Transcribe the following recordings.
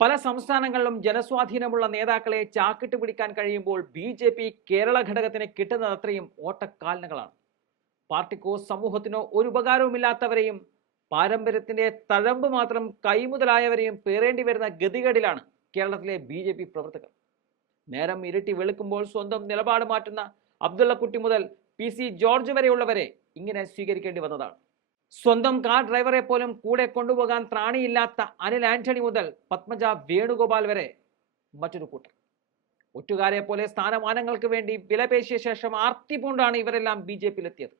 പല സംസ്ഥാനങ്ങളിലും ജനസ്വാധീനമുള്ള നേതാക്കളെ ചാക്കിട്ട് പിടിക്കാൻ കഴിയുമ്പോൾ ബി ജെ പി കേരള ഘടകത്തിന് കിട്ടുന്നത് അത്രയും ഓട്ടക്കാലനകളാണ് പാർട്ടിക്കോ സമൂഹത്തിനോ ഒരു ഉപകാരവുമില്ലാത്തവരെയും പാരമ്പര്യത്തിന്റെ തഴമ്പ് മാത്രം കൈമുതലായവരെയും പേറേണ്ടി വരുന്ന ഗതികേടിലാണ് കേരളത്തിലെ ബി ജെ പി പ്രവർത്തകർ. നേരം ഇരട്ടി വെളുക്കുമ്പോൾ സ്വന്തം നിലപാട് മാറ്റുന്ന അബ്ദുള്ളക്കുട്ടി മുതൽ പി സി ജോർജ് വരെയുള്ളവരെ ഇങ്ങനെ സ്വീകരിക്കേണ്ടി വന്നതാണ്. സ്വന്തം കാർ ഡ്രൈവറെ പോലും കൂടെ കൊണ്ടുപോകാൻ ത്രാണിയില്ലാത്ത അനിൽ ആന്റണി മുതൽ പത്മജ വേണുഗോപാൽ വരെ മറ്റൊരു കൂട്ടർ. ഒറ്റുകാരെ പോലെ സ്ഥാനമാനങ്ങൾക്ക് വേണ്ടി വിലപേശിയ ശേഷം ആർത്തി പൂണ്ടാണ് ഇവരെല്ലാം ബി ജെ പിയിലെത്തിയത്.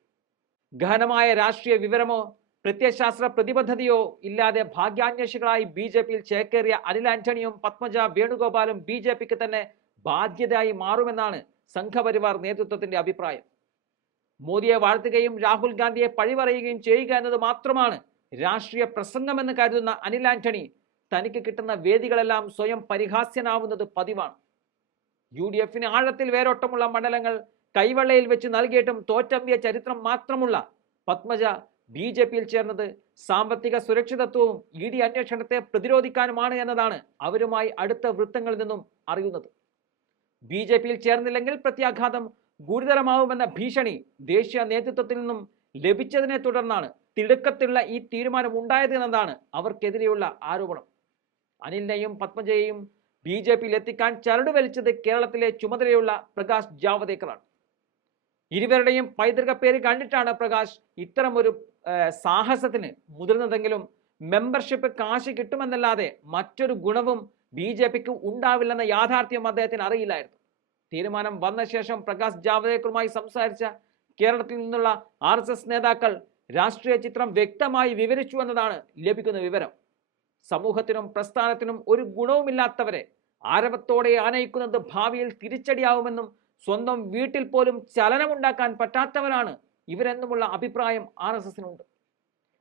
ഗഹനമായ രാഷ്ട്രീയ വിവരമോ പ്രത്യശാസ്ത്ര പ്രതിബദ്ധതയോ ഇല്ലാതെ ഭാഗ്യാന്വേഷികളായി ബി ജെ പിയിൽ ചേക്കേറിയ അനിൽ ആന്റണിയും പത്മജ വേണുഗോപാലും ബി ജെ പിക്ക് തന്നെ ബാധ്യതയായി മാറുമെന്നാണ് സംഘപരിവാർ നേതൃത്വത്തിന്റെ അഭിപ്രായം. മോദിയെ വാഴ്ത്തുകയും രാഹുൽ ഗാന്ധിയെ പഴിപറയുകയും ചെയ്യുക എന്നത് മാത്രമാണ് രാഷ്ട്രീയ പ്രസംഗമെന്ന് കരുതുന്ന അനിൽ ആന്റണി. തനിക്ക് കിട്ടുന്ന വേദികളെല്ലാം സ്വയം പരിഹാസ്യനാവുന്നത് പതിവാണ്. യു ഡി എഫിന് ആഴത്തിൽ വേരോട്ടമുള്ള മണ്ഡലങ്ങൾ കൈവെള്ളയിൽ വെച്ച് നൽകിയിട്ടും തോറ്റമ്പിയ ചരിത്രം മാത്രമുള്ള പത്മജ ബി ജെ പിയിൽ ചേർന്നത് സാമ്പത്തിക സുരക്ഷിതത്വവും ഇ ഡി അന്വേഷണത്തെ പ്രതിരോധിക്കാനുമാണ് എന്നതാണ് അവരുമായി അടുത്ത വൃത്തങ്ങളിൽ നിന്നും അറിയുന്നത്. ബി ജെ പിയിൽ ചേർന്നില്ലെങ്കിൽ പ്രത്യാഘാതം ഗുരുതരമാവുമെന്ന ഭീഷണി ദേശീയ നേതൃത്വത്തിൽ നിന്നും ലഭിച്ചതിനെ തുടർന്നാണ് തിടുക്കത്തിലുള്ള ഈ തീരുമാനം ഉണ്ടായത് എന്നതാണ് അവർക്കെതിരെയുള്ള ആരോപണം. അനിലിനെയും പത്മജയെയും ബി ജെ പിയിൽ എത്തിക്കാൻ ചരട് വലിച്ചത് കേരളത്തിലെ ചുമതലയുള്ള പ്രകാശ് ജാവദേക്കറാണ്. ഇരുവരുടെയും പൈതൃക പേര് കണ്ടിട്ടാണ് പ്രകാശ് ഇത്തരമൊരു സാഹസത്തിന് മുതിർന്നതെങ്കിലും മെമ്പർഷിപ്പ് കാശ് കിട്ടുമെന്നല്ലാതെ മറ്റൊരു ഗുണവും ബി ജെ പിക്ക് ഉണ്ടാവില്ലെന്ന യാഥാർത്ഥ്യം അദ്ദേഹത്തിന് അറിയില്ലായിരുന്നു. തീരുമാനം വന്ന ശേഷം പ്രകാശ് ജാവദേക്കറുമായി സംസാരിച്ച കേരളത്തിൽ നിന്നുള്ള ആർ നേതാക്കൾ രാഷ്ട്രീയ ചിത്രം വ്യക്തമായി വിവരിച്ചു എന്നതാണ് ലഭിക്കുന്ന വിവരം. സമൂഹത്തിനും പ്രസ്ഥാനത്തിനും ഒരു ഗുണവുമില്ലാത്തവരെ ആരവത്തോടെ ആനയിക്കുന്നത് ഭാവിയിൽ തിരിച്ചടിയാവുമെന്നും സ്വന്തം വീട്ടിൽ പോലും ചലനമുണ്ടാക്കാൻ പറ്റാത്തവരാണ് ഇവരെന്നുമുള്ള അഭിപ്രായം ആർ എസ് എസിനുണ്ട്.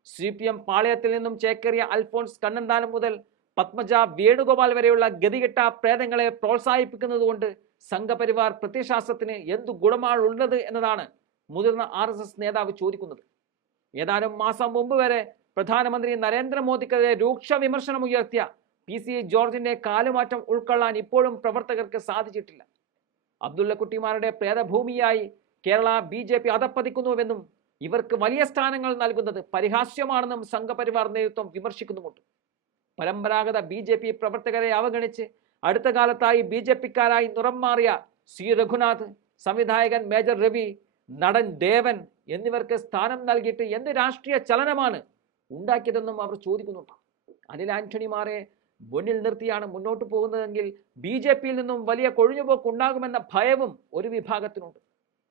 സി പി എം പാളയത്തിൽ നിന്നും ചേക്കേറിയ അൽഫോൺസ് കണ്ണന്താനം മുതൽ പത്മജ വേണുഗോപാൽ വരെയുള്ള ഗതികെട്ട പ്രേതങ്ങളെ പ്രോത്സാഹിപ്പിക്കുന്നതുകൊണ്ട് സംഘപരിവാർ പ്രത്യശാസ്ത്രത്തിന് എന്തു ഗുണമാണുള്ളത് എന്നതാണ് മുതിർന്ന ആർ എസ് എസ് നേതാവ് ചോദിക്കുന്നത്. ഏതാനും മാസം മുമ്പ് വരെ പ്രധാനമന്ത്രി നരേന്ദ്രമോദിക്കെതിരെ രൂക്ഷ വിമർശനം ഉയർത്തിയ പി സി ജോർജിന്റെ കാലുമാറ്റം ഉൾക്കൊള്ളാൻ ഇപ്പോഴും പ്രവർത്തകർക്ക് സാധിച്ചിട്ടില്ല. അബ്ദുള്ളക്കുട്ടിമാരുടെ പ്രേതഭൂമിയായി കേരള ബി ജെ പി അതപ്പതിക്കുന്നുവെന്നും ഇവർക്ക് വലിയ സ്ഥാനങ്ങൾ നൽകുന്നത് പരിഹാസ്യമാണെന്നും സംഘപരിവാർ നേതൃത്വം വിമർശിക്കുന്നുമുണ്ട്. പരമ്പരാഗത ബി ജെ പി പ്രവർത്തകരെ അവഗണിച്ച് അടുത്ത കാലത്തായി ബി ജെ പിക്കാരായി നിറം മാറിയ സി രഘുനാഥ് സംവിധായകൻ മേജർ രവി നടൻ ദേവൻ എന്നിവർക്ക് സ്ഥാനം നൽകിയിട്ട് എന്ത് രാഷ്ട്രീയ ചലനമാണ് ഉണ്ടാക്കിയതെന്നും അവർ ചോദിക്കുന്നുണ്ട്. അനിൽ ആന്റണിമാരെ മുന്നിൽ നിർത്തിയാണ് മുന്നോട്ട് പോകുന്നതെങ്കിൽ ബി ജെ പിയിൽ നിന്നും വലിയ കൊഴിഞ്ഞുപോക്ക് ഉണ്ടാകുമെന്ന ഭയവും ഒരു വിഭാഗത്തിനുണ്ട്.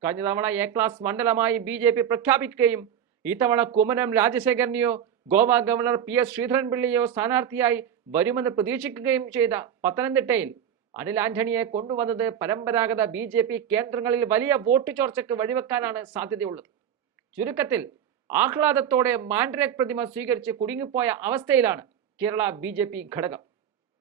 കഴിഞ്ഞ തവണ എ ക്ലാസ് മണ്ഡലമായി ബി ജെ പി പ്രഖ്യാപിക്കുകയും ഇത്തവണ കുമ്മനം രാജശേഖരനെയോ ഗോവ ഗവർണർ പി എസ് ശ്രീധരൻപിള്ളിയോ സ്ഥാനാർത്ഥിയായി വരുമെന്ന് പ്രതീക്ഷിക്കുകയും ചെയ്ത പത്തനംതിട്ടയിൽ അനിൽ ആന്റണിയെ കൊണ്ടുവന്നത് പരമ്പരാഗത ബി ജെ പി കേന്ദ്രങ്ങളിൽ വലിയ വോട്ട് ചോർച്ചയ്ക്ക് വഴിവെക്കാനാണ് സാധ്യതയുള്ളത്. ചുരുക്കത്തിൽ ആഹ്ലാദത്തോടെ മാൻഡ്രേക് പ്രതിമ സ്വീകരിച്ച് കുടുങ്ങിപ്പോയ അവസ്ഥയിലാണ് കേരള ബി ഘടകം.